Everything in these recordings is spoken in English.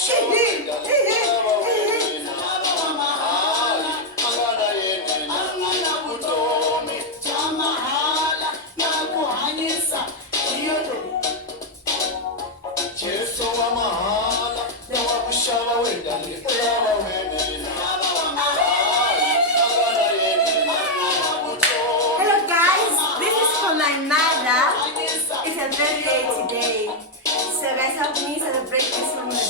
It's a birthday today, so guys help me celebrate this moment.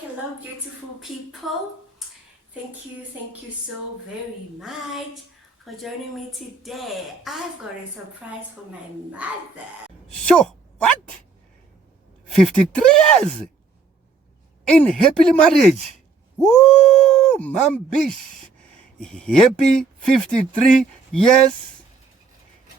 Hello beautiful people, thank you so very much for joining me today. I've got a surprise for my mother. Sure, what? 53 years in happily marriage. Woo, Mom Bish. Happy 53 years,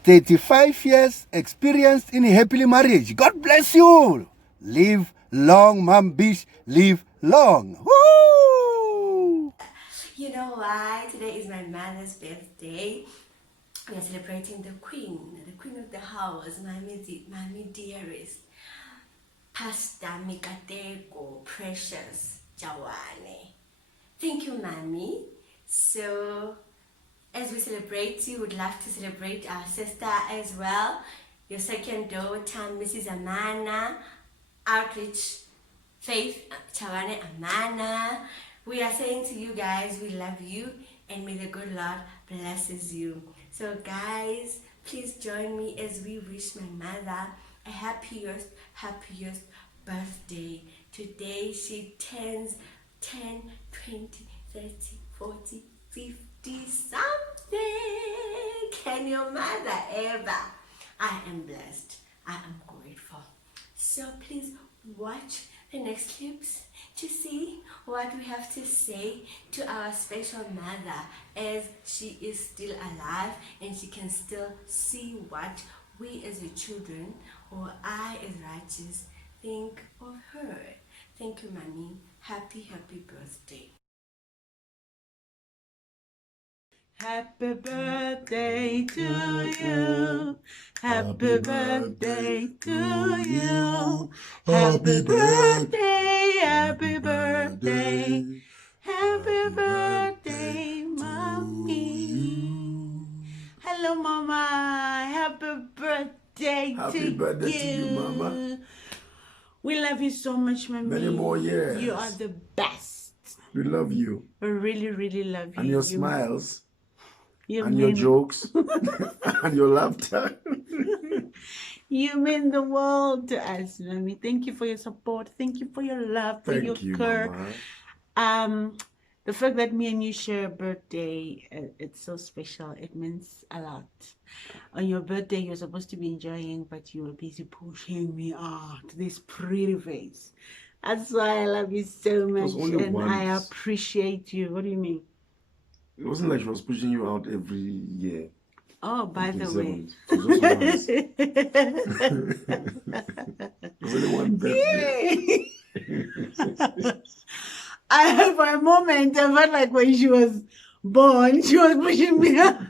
35 years experienced in happily marriage. God bless you. Live long, Mom Bish. Live long. Woo! You know why? Today is my mother's birthday. We are celebrating the queen of the house, Mommy dearest, Pastor Mikateko, precious Jawane. Thank you, Mommy. So, as we celebrate you, would love to celebrate our sister as well, your second daughter, Mrs. Amana, Outreach Faith Chawane Amana. We are saying to you guys, we love you and may the good Lord blesses you. So guys, please join me as we wish my mother a happiest birthday. Today she turns 10, 20, 30, 40, 50 something. Can your mother ever? I am blessed. I am grateful. So please watch the next clips to see what we have to say to our special mother as she is still alive and she can still see what we as the children or I as righteous think of her. Thank you, Mommy. Happy birthday. Happy birthday to you. Happy birthday to you. Happy birthday, happy birthday. Happy birthday, Mommy. Hello, Mama. Happy birthday Happy birthday to you, Mama. We love you so much, Mommy. Many more years. You are the best. We love you. We really love you. And your smiles. You and your jokes. And your laughter. You mean the world to us, Mommy. Thank you for your support. Thank you for your love, for your care. Mama. The fact that me and you share a birthday, it's so special. It means a lot. On your birthday, you're supposed to be enjoying, but you were busy pushing me out this pretty face. That's why I love you so much, and once. I appreciate you. What do you mean? It wasn't like she was pushing you out every year. Oh, by the way. It was only one birthday. For a moment, I felt like when she was born, she was pushing me out.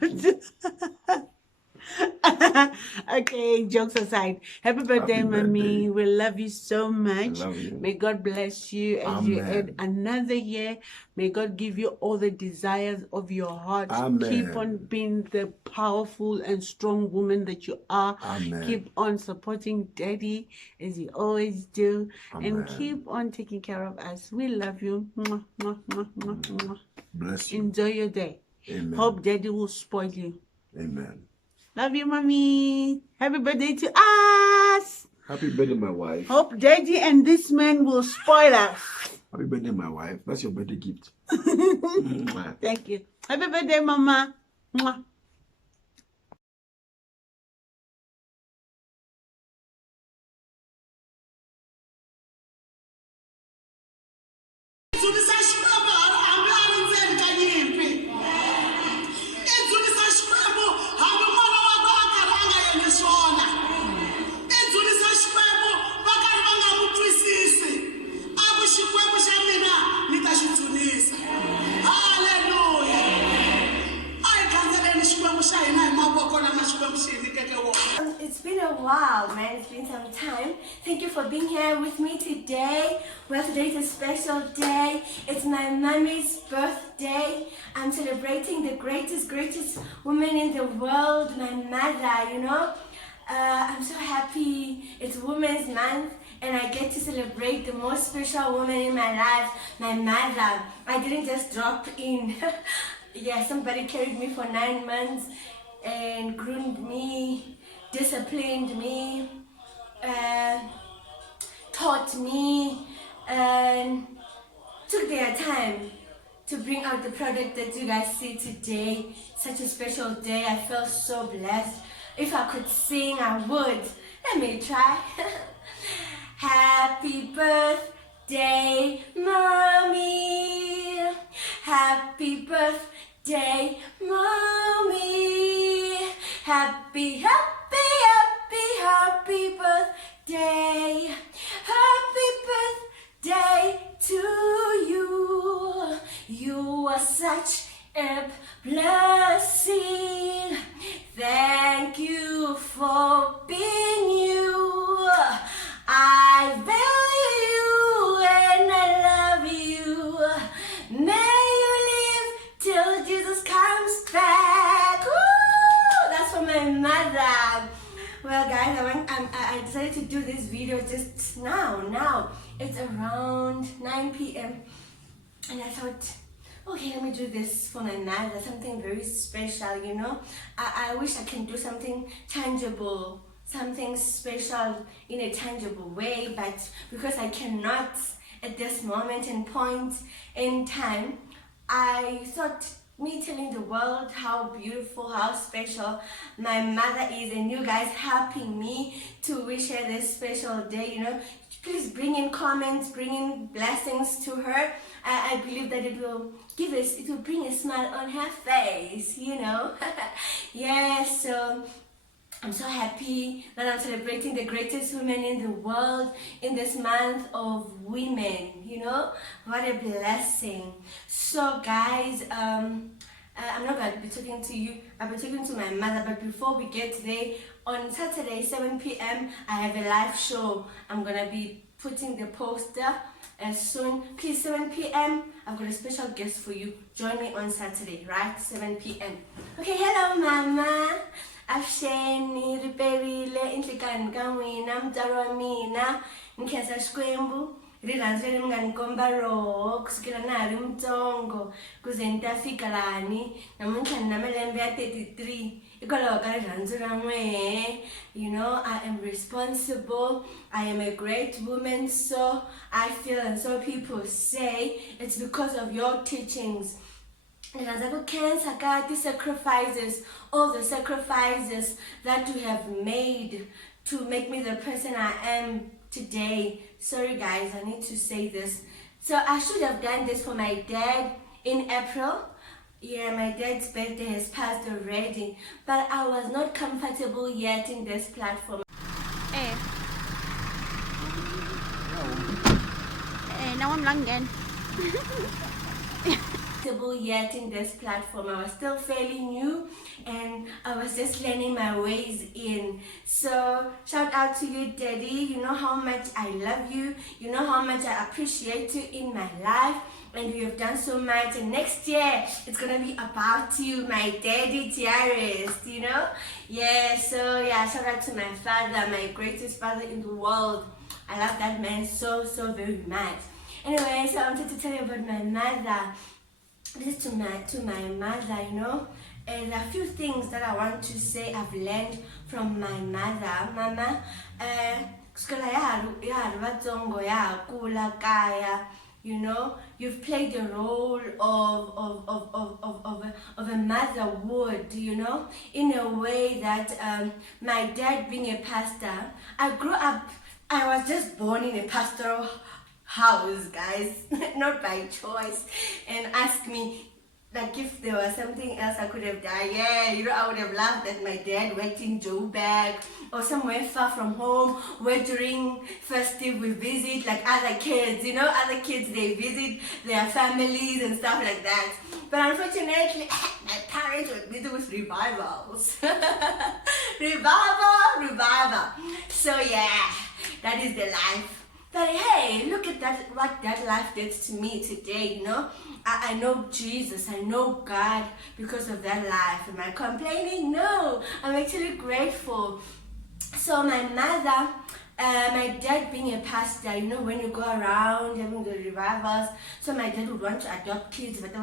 Okay, jokes aside. Happy birthday, Mommy. We love you so much. Love you. May God bless you as you add another year. May God give you all the desires of your heart. Amen. Keep on being the powerful and strong woman that you are. Amen. Keep on supporting Daddy as you always do. Amen. And keep on taking care of us. We love you. Mwah, mwah, mwah, mwah, mwah. Bless you. Enjoy your day. Amen. Hope daddy will spoil you. Amen. Love you, mommy. Happy birthday to us. Happy birthday, my wife. Hope daddy and this man will spoil us. Happy birthday, my wife. That's your birthday gift. Thank you. Happy birthday, mama. Mwah. It's been a while, man. It's been some time. Thank you for being here with me today. Well, today is a special day. It's my mommy's birthday. I'm celebrating the greatest woman in the world, my mother, you know. I'm so happy. It's Women's Month and I get to celebrate the most special woman in my life, my mother. I didn't just drop in. Yeah, somebody carried me for 9 months and groomed me, disciplined me, taught me, and took their time to bring out the product that you guys see today. Such a special day. I feel so blessed. If I could sing, I would. Let me try. Happy birthday, mommy. Happy birthday, mommy. Happy, happy, happy, happy birthday. Happy birthday to you. You are such a blessing. Thank you for being you. I value you and I love you. May you live till Jesus comes back. Woo! That's for my mother. Well, guys, I decided to do this video just now. It's around 9 p.m. and I thought, okay, let me do this for my mother, something very special, you know. I wish I can do something tangible, something special in a tangible way, but because I cannot at this moment and point in time, I thought me telling the world how beautiful, how special my mother is, and you guys helping me to wish her this special day, you know. Please bring in comments, bring in blessings to her. I believe that it will bring a smile on her face, you know. Yes, so I'm so happy that I'm celebrating the greatest woman in the world in this month of women, you know. What a blessing. So guys, I'm not going to be talking to you, I'll be talking to my mother, but before we get there, on Saturday 7 p.m. I have a live show. I'm going to be putting the poster soon. Please, 7 p.m. I've got a special guest for you. Join me on Saturday, right? 7 p.m. Okay, hello mama. Afsheni riperile inhlikani ka n'wina mutswari wa mina ni khensa Xikwembu rirhandzu leri mi nga ni komba roho kusukela na ha ri mutsongo kuze ni ta fika lani namuntlha ni na malembe ya 33 hikwalaho ka rirhandzu ra n'wehe. You know, I am responsible, I am a great woman, so I feel, and so people say it's because of your teachings. Sacrifices, all the sacrifices that you have made to make me the person I am today. Sorry guys, I need to say this. So I should have done this for my dad in April. Yeah, my dad's birthday has passed already, but I was not comfortable yet in this platform. Yet in this platform. I was still fairly new and I was just learning my ways in. So shout out to you, Daddy. You know how much I love you, you know how much I appreciate you in my life, and you have done so much. And next year it's gonna be about you, my daddy dearest, you know. Yeah, so yeah, shout out to my father, my greatest father in the world. I love that man so very much. Anyway, so I wanted to tell you about my mother. this is to my mother, you know. And a few things that I want to say I've learned from my mother. Mama, skala ya vatsongo ya kula kaya, you know, you've played the role of a mother would, you know, in a way that my dad being a pastor, I grew up, I was just born in a pastoral house, guys, not by choice. And ask me, like, if there was something else I could have done, yeah, you know, I would have loved that my dad worked in Joburg or somewhere far from home, where during festive we visit like other kids, you know, other kids, they visit their families and stuff like that. But unfortunately, my parents were busy with revivals. Revival. So yeah, that is the life. But hey, look at that, what that life did to me today, you know. I know Jesus, I know God because of that life. Am I complaining? No, I'm actually grateful. So my mother, my dad being a pastor, you know, when you go around having the revivals, so my dad would want to adopt kids, but you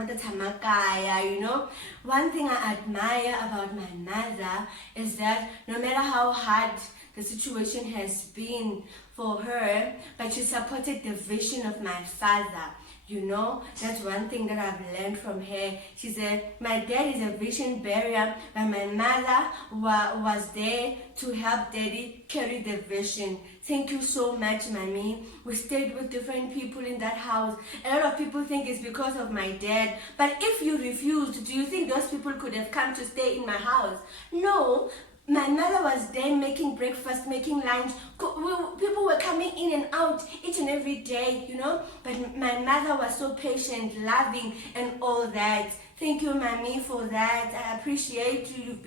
know. One thing I admire about my mother is that no matter how hard the situation has been for her, but she supported the vision of my father. You know, that's one thing that I've learned from her. She said, my dad is a vision bearer, but my mother was there to help daddy carry the vision. Thank you so much, mommy. We stayed with different people in that house. A lot of people think it's because of my dad. But if you refused, do you think those people could have come to stay in my house? No. My mother was there making breakfast, making lunch. People were coming in and out each and every day, you know. But my mother was so patient, loving, and all that. Thank you, mommy, for that. I appreciate you.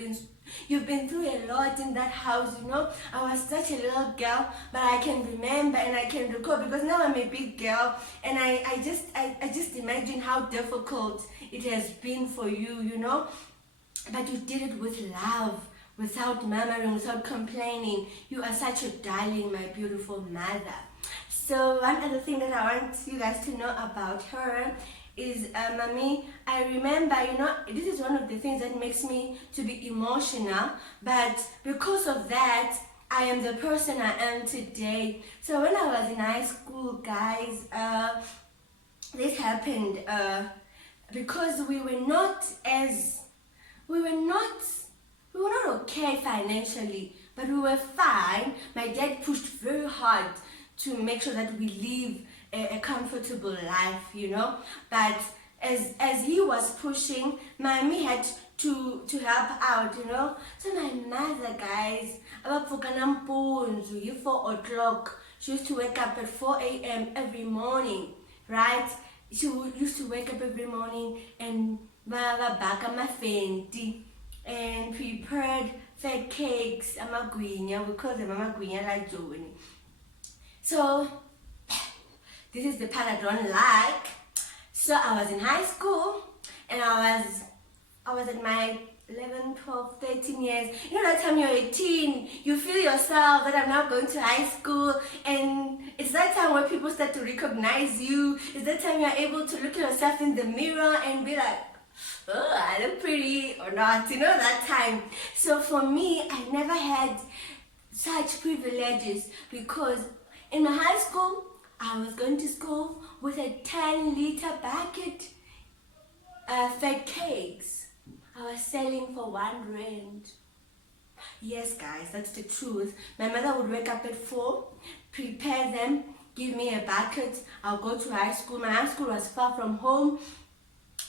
You've been through a lot in that house, you know. I was such a little girl, but I can remember and I can recall, because now I'm a big girl, and I just imagine how difficult it has been for you, you know. But you did it with love, without murmuring, without complaining. You are such a darling, my beautiful mother. So one other thing that I want you guys to know about her is, mommy, I remember, you know, this is one of the things that makes me to be emotional, but because of that, I am the person I am today. So when I was in high school, guys, this happened because we were not okay financially, but we were fine. My dad pushed very hard to make sure that we live a comfortable life, you know. But as he was pushing, mommy had to help out, you know. So my mother, guys, about 4 o'clock, she used to wake up at 4 a.m. every morning, right? She used to wake up every morning and baka mafenti and prepared fed cakes, amagwinya, we call them amagwinya like Joni. So this is the part I don't like. So I was in high school and I was at my 11, 12, 13 years. You know, that time you're 18, you feel yourself that I'm now going to high school, and it's that time where people start to recognize you. It's that time you're able to look at yourself in the mirror and be like, oh, I look pretty or not, you know, that time. So for me, I never had such privileges, because in my high school, I was going to school with a 10-liter bucket fed cakes. I was selling for R1. Yes, guys, that's the truth. My mother would wake up at 4, prepare them, give me a bucket. I'll go to high school. My high school was far from home.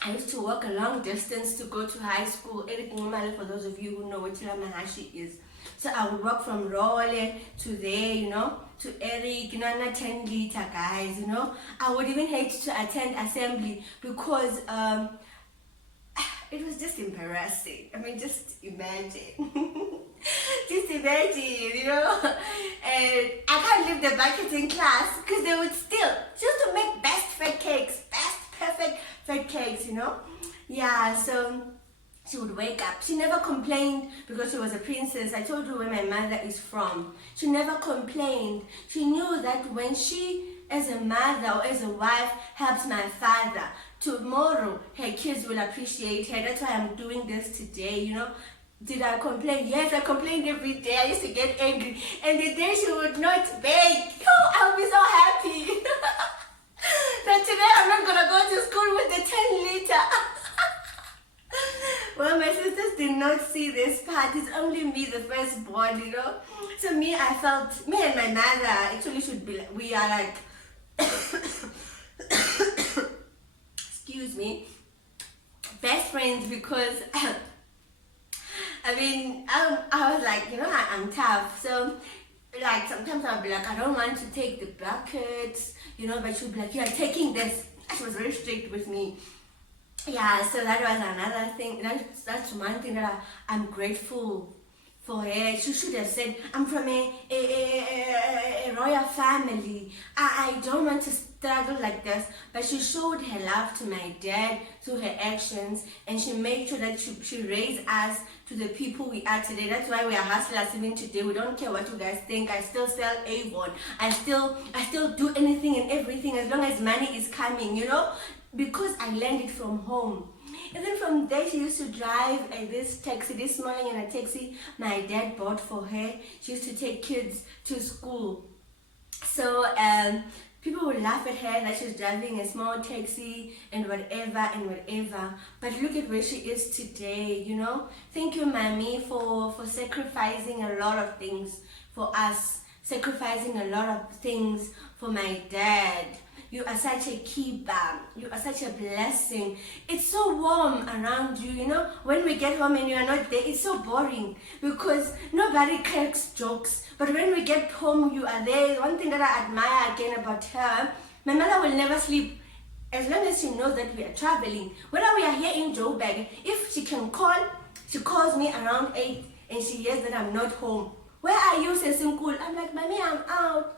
I used to walk a long distance to go to high school. Eric Ngumale, for those of you who know what Chilamahashi is. So I would walk from Role to there, you know, to Eric, you know, not 10-liter, guys, you know. I would even hate to attend assembly because it was just embarrassing. I mean, just imagine. Just imagine, you know. And I can't leave the bucket in class because they would still just to make best fed cakes, best perfect fed cakes, you know. Yeah, so she would wake up. She never complained because she was a princess. I told you where my mother is from. She never complained. She knew that when she as a mother or as a wife helps my father, tomorrow her kids will appreciate her. That's why I'm doing this today, you know. Did I complain? Yes, I complained every day. I used to get angry. And the day she would not bake, oh, I'll be so happy. That today I'm not going to go to school with the 10-liter. Well, my sisters did not see this part. It's only me, the firstborn, you know. So me and my mother actually should be like, we are like, excuse me, best friends, because I mean, I was like, you know, I'm tough. So like sometimes I'll be like, I don't want to take the buckets, you know, but she'll be like, you are taking this. She was very strict with me. Yeah, so that was another thing. That's one thing that I'm grateful for her. She should have said, I'm from a royal family. I don't want to struggle like this. But she showed her love to my dad through her actions, and she made sure that she raised us to the people we are today. That's why we are hustlers even today. We don't care what you guys think. I still sell Avon. I still do anything and everything as long as money is coming, you know, because I learned it from home. And then from there, she used to drive this taxi, this morning in a taxi my dad bought for her. She used to take kids to school. So people would laugh at her that she's driving a small taxi and whatever. But look at where she is today, you know. Thank you, Mommy, for sacrificing a lot of things for us, sacrificing a lot of things for my dad. You are such a keeper. You are such a blessing. It's so warm around you, you know. When we get home and you are not there, it's so boring because nobody cracks jokes. But when we get home, you are there. One thing that I admire again about her, my mother will never sleep as long as she knows that we are traveling. Whether we are here in Joburg, if she can call, she calls me around 8 and she hears that I'm not home. Where are you, Sesunkul? I'm like, Mommy, I'm out.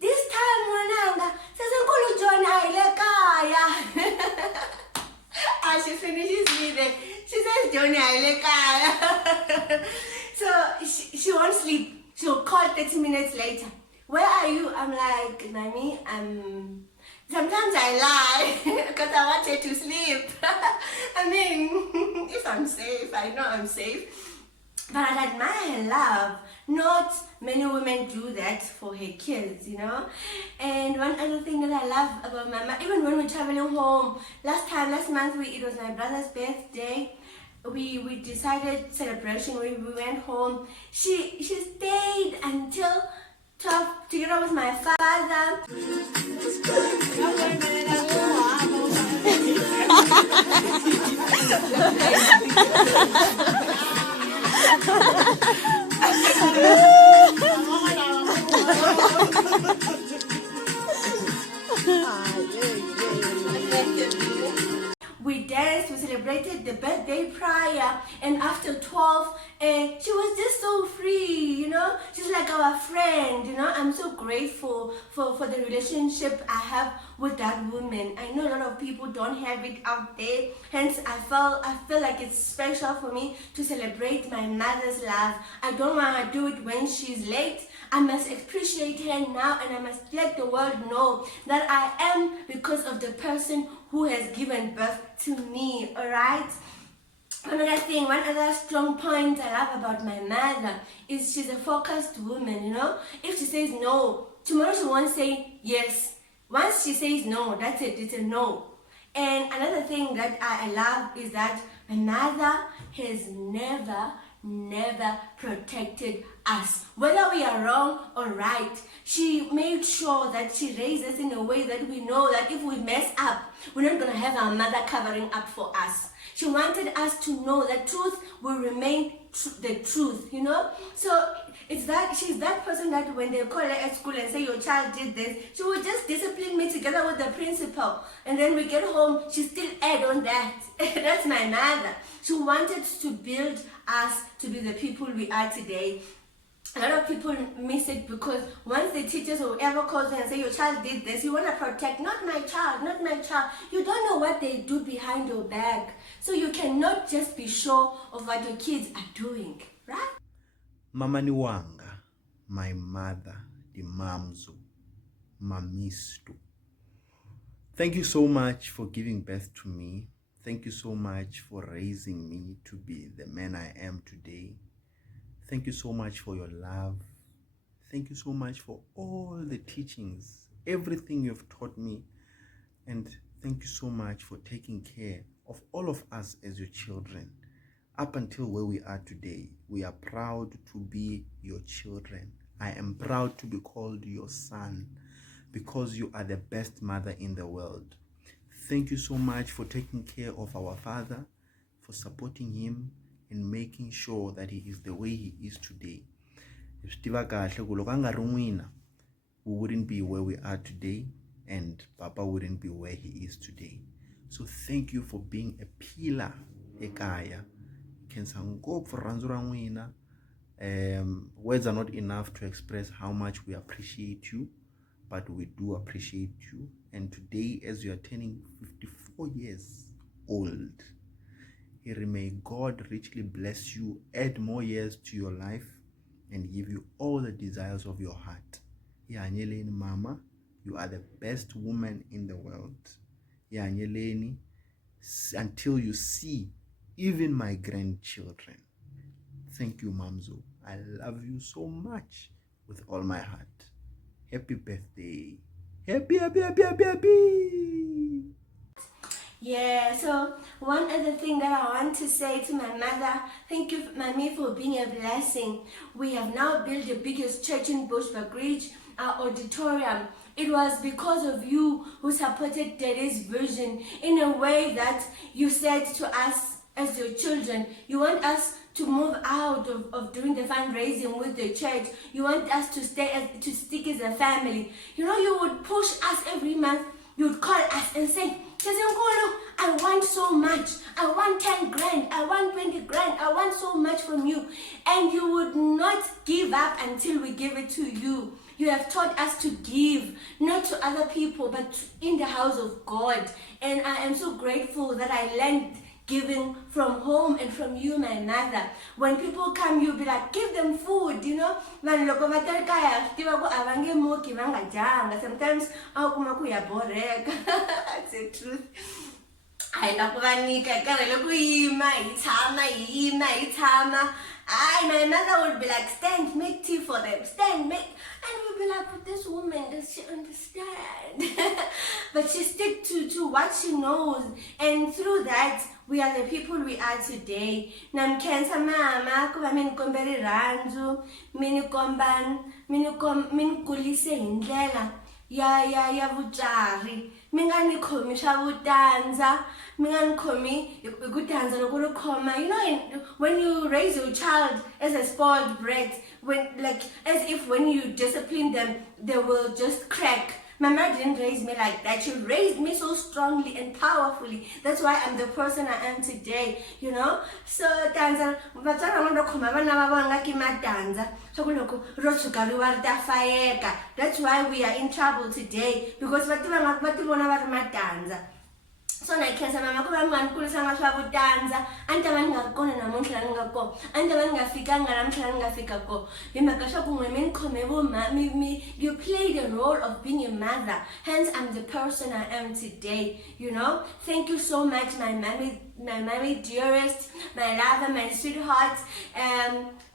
This time, Monanga, Sesunkulu John Ailekaya. As she finishes me there, she says, Johnny Ailekaya. So she won't sleep. She'll call 30 minutes later. Where are you? I'm like, Mommy, sometimes I lie because I want her to sleep. I mean, if I'm safe, I know I'm safe. But I admire her love. Not many women do that for her kids, you know. And one other thing that I love about my mom, even when we're traveling home, last month it was my brother's birthday. We decided celebration. We went home. She stayed until 12 together with my father. We danced, we celebrated the birthday prior, and after 12, she was just so free, you know. She's like our friend, you know. I'm so grateful for the relationship I have with that woman. I know a lot of people don't have it out there, hence I feel like it's special for me to celebrate my mother's love. I don't want to do it when she's late. I must appreciate her now, and I must let the world know that I am because of the person who has given birth to me, alright? One other strong point I love about my mother is she's a focused woman, you know? If she says no, tomorrow she won't say yes. Once she says no, that's it, it's a no. And another thing that I love is that my mother has never protected us. Whether we are wrong or right, she made sure that she raised us in a way that we know that if we mess up, we're not going to have our mother covering up for us. She wanted us to know that truth will remain the truth, you know. So it's that she's that person that when they call her at school and say your child did this, she will just discipline me together with the principal, and then we get home, she still add on that. That's my mother. She wanted to build us to be the people we are today. A lot of people miss it because once the teachers or whoever calls them and say your child did this, you want to protect, not my child. You don't know what they do behind your back. So you cannot just be sure of what your kids are doing, right? Mama ni wanga, my mother, the mamzu, Mamistu. Thank you so much for giving birth to me. Thank you so much for raising me to be the man I am today. Thank you so much for your love. Thank you so much for all the teachings, everything you've taught me. And thank you so much for taking care of all of us as your children. Up until where we are today, we are proud to be your children. I am proud to be called your son because you are the best mother in the world. Thank you so much for taking care of our father, for supporting him and making sure that he is the way he is today. We wouldn't be where we are today, and Papa wouldn't be where he is today. So thank you for being a pillar ekaya. Words are not enough to express how much we appreciate you, but we do appreciate you. And today, as you are turning 54 years old, may God richly bless you, add more years to your life, and give you all the desires of your heart. Mama, you are the best woman in the world. Until you see even my grandchildren. Thank you, Mamzo. I love you so much with all my heart. Happy birthday. Happy, happy, happy, happy, happy. Yeah, so one other thing that I want to say to my mother, thank you, Mommy, for being a blessing. We have now built the biggest church in Bushbuck Ridge, our auditorium. It was because of you who supported Daddy's vision in a way that you said to us as your children, you want us to move out of doing the fundraising with the church. You want us to to stick as a family. You know, you would push us every month. You would call us and say, I want so much. I want 10 grand. I want 20 grand. I want so much from you. And you would not give up until we give it to you. You have taught us to give, not to other people, but in the house of God. And I am so grateful that I learned giving from home and from you, my mother. When people come, you'll be like, give them food, you know. Sometimes that's the truth. I my mother would be like, stand, make tea for them, stand, make, and we'd be like, but this woman, does she understand? But she stick to what she knows, and through that, we are the people we are today. Namkhensa mama, kuba minikomberi ranzu, minikulise hindlela ya vutsari. Minganikhomi swa vutanza, minganikhomi kutanza loko ri khoma. You know, when you raise your child as a spoiled brat, as if when you discipline them, they will just crack. My mother didn't raise me like that. She raised me so strongly and powerfully. That's why I'm the person I am today, you know? So, tanza, that's why we are in trouble today. Because so nakhensa mama kuba nginganikhulisa ngasho vutanza anta vaningakona namuntlha ningakona anta vaningafikanga namhlanje ningafika ko himhaka swa ku n'wina mi khome vo mami you played the role of being a mother, hence I'm the person I am today, you know. Thank you so much, my mommy dearest, my lover, my sweetheart.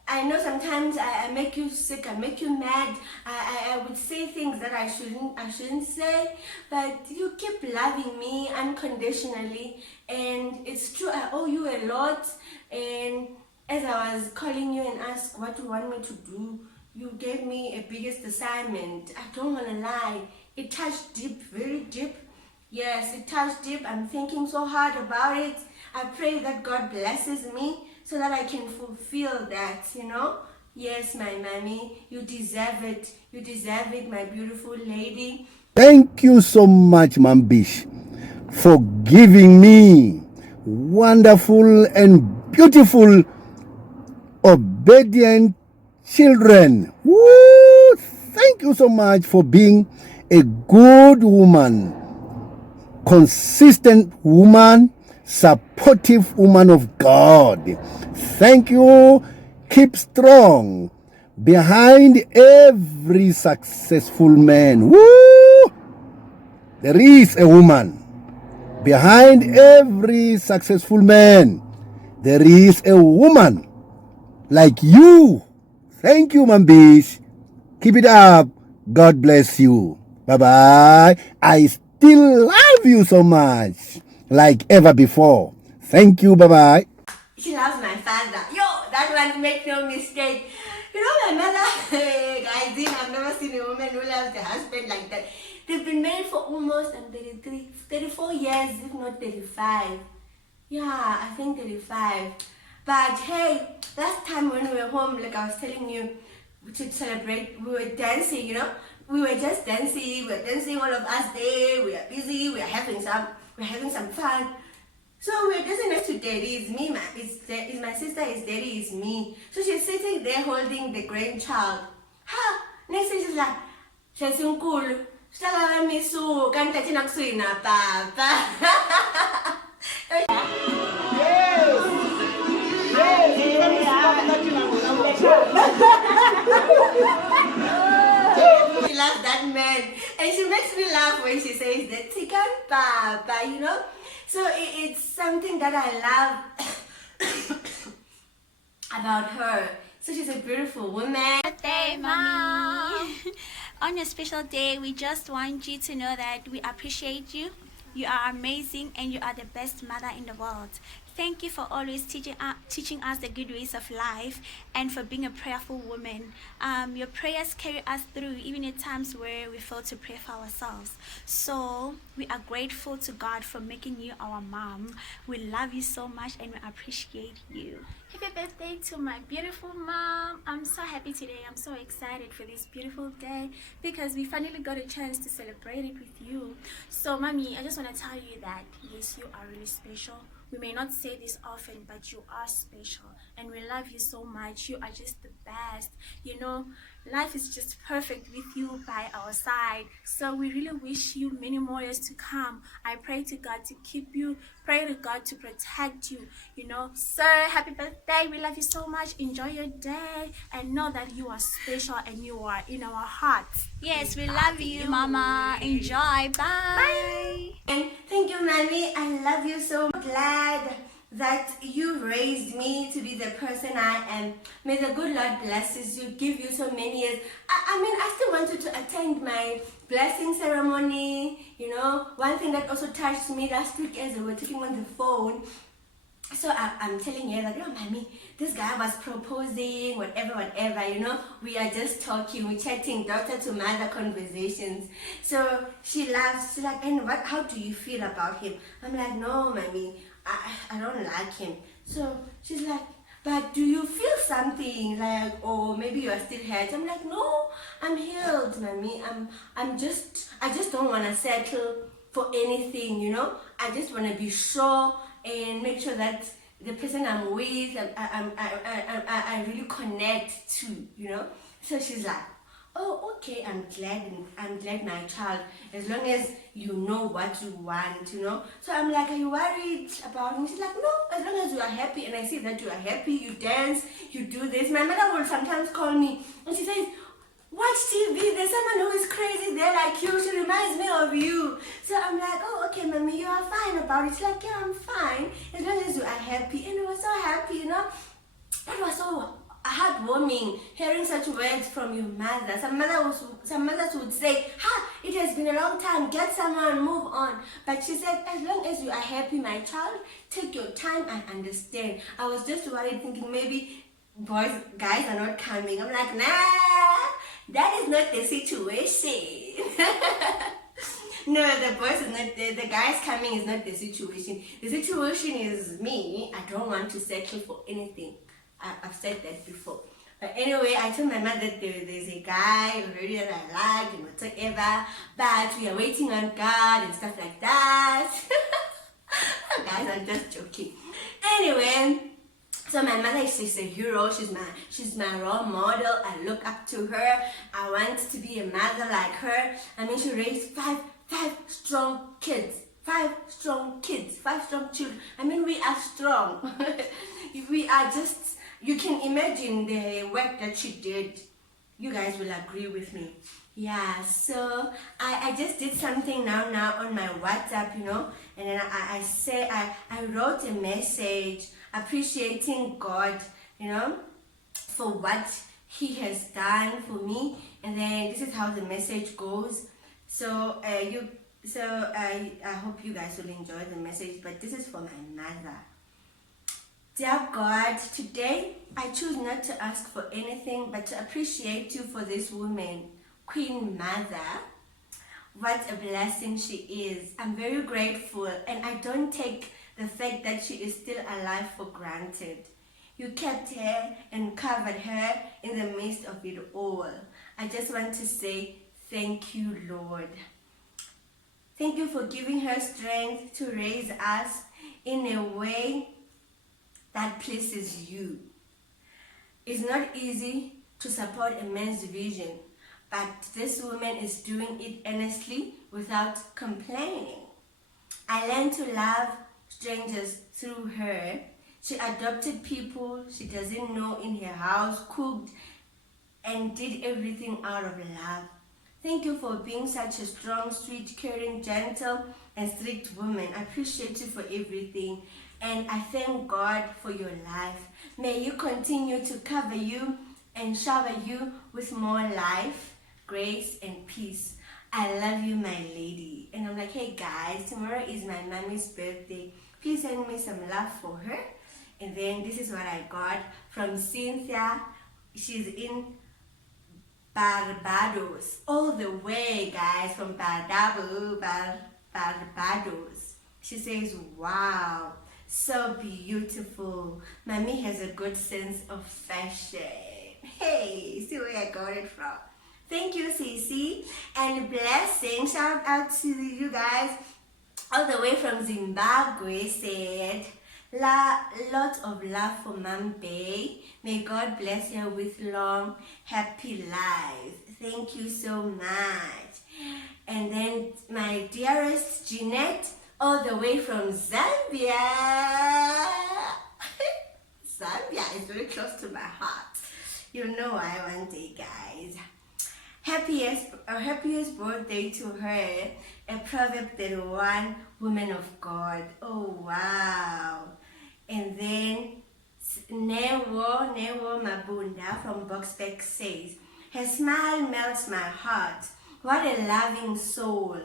I know sometimes I make you sick, I make you mad. I would say things that I shouldn't say, but you keep loving me unconditionally, and it's true, I owe you a lot. And as I was calling you and asked what you want me to do, you gave me a biggest assignment. I don't want to lie, it touched deep, very deep. Yes, it touched deep. I'm thinking so hard about it. I pray that God blesses me so that I can fulfill that, you know. Yes, my mommy, you deserve it. You deserve it, my beautiful lady. Thank you so much, Mambish, for giving me wonderful and beautiful, obedient children. Woo! Thank you so much for being a good woman, consistent woman, supportive woman of God. Thank you. Keep strong behind every successful man. Woo! There is a woman. Behind every successful man, there is a woman like you. Thank you, Mambish. Keep it up. God bless you. Bye-bye. I still love you so much, like ever before. Thank you. Bye-bye. She loves my father. Yo, that one make no mistake. You know my mother, guys, I've never seen a woman who loves her husband like that. They've been married for almost 34 years, if not 35. Yeah, I think 35. But hey, last time when we were home, like I was telling you, to celebrate, we were dancing, you know. We were just dancing. We were dancing, all of us there. We are busy. We are having some fun. So we're dancing next to daddy. It's me, it's my sister. It's daddy. It's me. So she's sitting there holding the grandchild. Ha! Next thing she's like, she's cool. Stala misu kanta tina kusuina papa. She loves that man, and she makes me laugh when she says that chicken papa, you know. So it's something that I love about her. So she's a beautiful woman. Birthday, Mommy! On your special day, we just want you to know that we appreciate you. You are amazing and you are the best mother in the world. Thank you for always teaching us the good ways of life and for being a prayerful woman. Your prayers carry us through even in times where we fail to pray for ourselves. So we are grateful to God for making you our mom. We love you so much and we appreciate you. Happy birthday to my beautiful mom. I'm so happy today. I'm so excited for this beautiful day because we finally got a chance to celebrate it with you. So Mommy, I just want to tell you that yes, you are really special. We may not say this often, but you are special and we love you so much. You are just the best. You know, life is just perfect with you by our side. So we really wish you many more years to come. I pray to God to keep you. Pray to God to protect you. You know, sir, happy birthday. We love you so much. Enjoy your day and know that you are special and you are in our hearts. Yes, we love you, Mama. Enjoy. Bye. Bye. And thank you, Mommy. I love you so glad that you raised me to be the person I am. May the good Lord blesses you, give you so many years. I mean, I still wanted to attend my blessing ceremony. You know, one thing that also touched me last week as we were talking on the phone. So I'm telling you that, Mommy, this guy was proposing, whatever, you know. We are just talking, we're chatting, daughter to mother conversations. So she laughs, she's like, and how do you feel about him? I'm like, no, Mommy, I don't like him. So she's like, but do you feel something like, or maybe you are still hurt? I'm like, no, I'm healed, Mommy. I just don't want to settle for anything, you know. I just want to be sure and make sure that the person I'm with, I really connect to, you know. So she's like, oh, okay, I'm glad, my child, as long as you know what you want, you know. So I'm like, are you worried about me? She's like, no, as long as you are happy, and I see that you are happy, you dance, you do this. My mother will sometimes call me and she says, watch TV, there's someone who is crazy there like you, she reminds me of you. So I'm like, oh, okay, Mommy, you are fine about it. She's like, yeah, I'm fine, as long as you are happy. And I was so happy, you know. It was so heartwarming hearing such words from your mother. Some mothers would say, it has been a long time, get someone, move on. But she said, as long as you are happy, my child, take your time and understand. I was just worried, thinking maybe guys are not coming. I'm like, nah, that is not the situation. No, the boys is not there. The guys coming is not the situation. The situation is me. I don't want to settle for anything. I've said that before. But anyway, I told my mother that there's a guy already that I like and whatever. But we are waiting on God and stuff like that. Guys, I'm just joking. Anyway, so my mother, she's a hero. She's my role model. I look up to her. I want to be a mother like her. I mean, she raised five strong kids. 5 strong kids, 5 strong children. I mean, we are strong. We are just, you can imagine the work that she did. You guys will agree with me. Yeah, so I just did something now on my WhatsApp, you know, and then I wrote a message appreciating God, you know, for what He has done for me, and then this is how the message goes. So I hope you guys will enjoy the message, but this is for my mother. Dear God, today I choose not to ask for anything but to appreciate you for this woman, Queen Mother. What a blessing she is. I'm very grateful, and I don't take the fact that she is still alive for granted. You kept her and covered her in the midst of it all. I just want to say thank you, Lord. Thank you for giving her strength to raise us in a way that pleases you. It's not easy to support a man's vision, but this woman is doing it earnestly without complaining. I learned to love strangers through her. She adopted people she doesn't know in her house, cooked, and did everything out of love. Thank you for being such a strong, sweet, caring, gentle, and strict woman. I appreciate you for everything. And I thank God for your life. May you continue to cover you and shower you with more life, grace, and peace. I love you, my lady. And I'm like, hey guys, tomorrow is my mommy's birthday. Please send me some love for her. And then this is what I got from Cynthia. She's in Barbados. All the way, guys, from Barbados. She says, wow. So beautiful. Mommy has a good sense of fashion. Hey, see where I got it from. Thank you, Cece. And blessing. Shout out to you guys all the way from Zimbabwe. Said, lots of love for Mom Bay. May God bless her with long, happy life. Thank you so much. And then my dearest Jeanette, all the way from Zambia. Zambia is very close to my heart. You'll know why one day, guys. Happiest birthday to her. A Proverb 31, woman of God. Oh, wow. And then Newo Mabunda from Boxback says, her smile melts my heart. What a loving soul.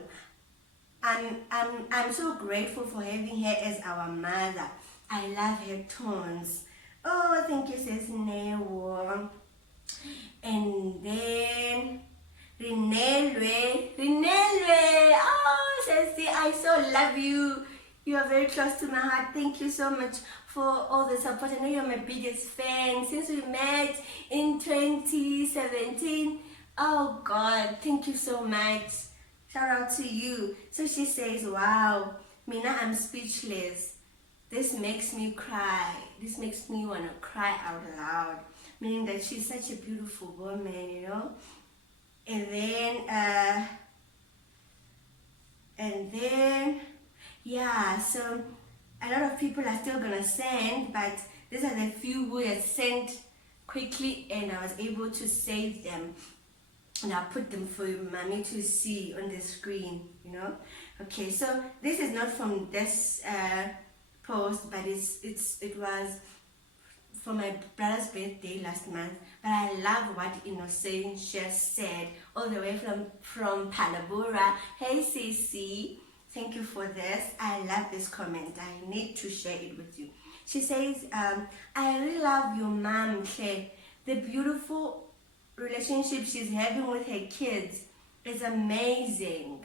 I'm so grateful for having her as our mother. I love her tones. Oh, thank you, says Newo. And then Rinelwe. Oh, says I so love you. You are very close to my heart. Thank you so much for all the support. I know you're my biggest fan since we met in 2017. Oh God, thank you so much. Shout out to you. So she says, wow, Mina, I'm speechless. This makes me cry. This makes me want to cry out loud. Meaning that she's such a beautiful woman, you know. And then, yeah, so a lot of people are still gonna send, but these are the few who had sent quickly, and I was able to save them. And I put them for mommy to see on the screen, you know. Okay, so this is not from this post, but it was for my brother's birthday last month. But I love what Innocentia said, all the way from Palabura. Hey Cece, thank you for this. I love this comment. I need to share it with you. She says, I really love your mom, Claire. The beautiful relationship she's having with her kids is amazing.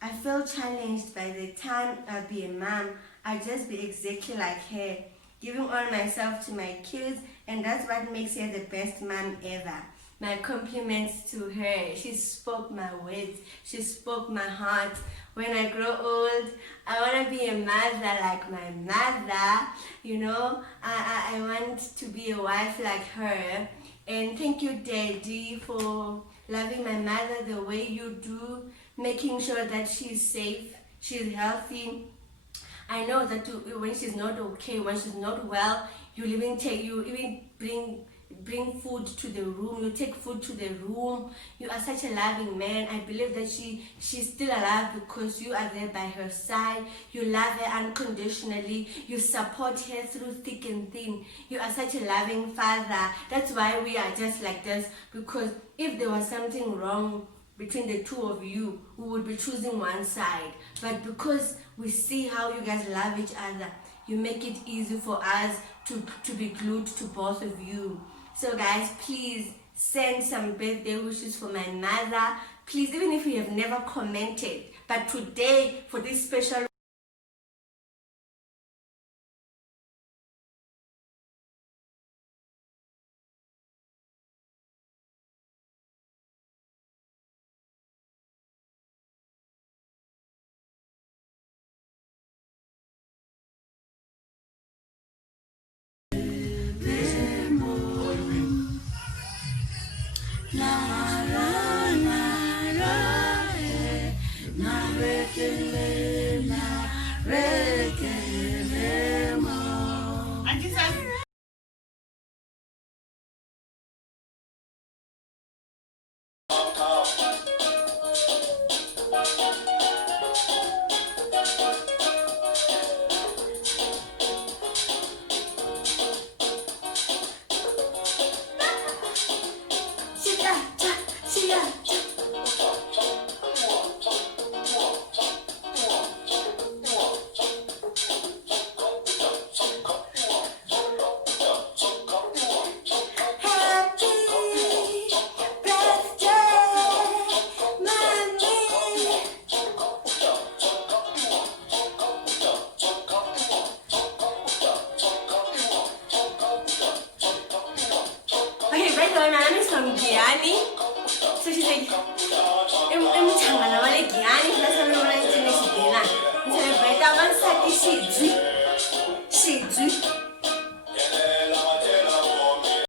I feel challenged by the time I'll be a mom. I'll just be exactly like her, giving all myself to my kids, and that's what makes her the best mom ever. My compliments to her. She spoke my words. She spoke my heart. When I grow old, I want to be a mother like my mother. You know, I want to be a wife like her. And thank you, Daddy, for loving my mother the way you do, making sure that she's safe, she's healthy. I know that when she's not okay, when she's not well, you even bring bring food to the room, you take food to the room. You are such a loving man. I believe that she's still alive because you are there by her side. You love her unconditionally. You support her through thick and thin. You are such a loving father. That's why we are just like this, because if there was something wrong between the two of you, we would be choosing one side. But because we see how you guys love each other, you make it easy for us to be glued to both of you. So guys, please send some birthday wishes for my mother. Please, even if you have never commented, but today for this special so she said, I'm celebrate our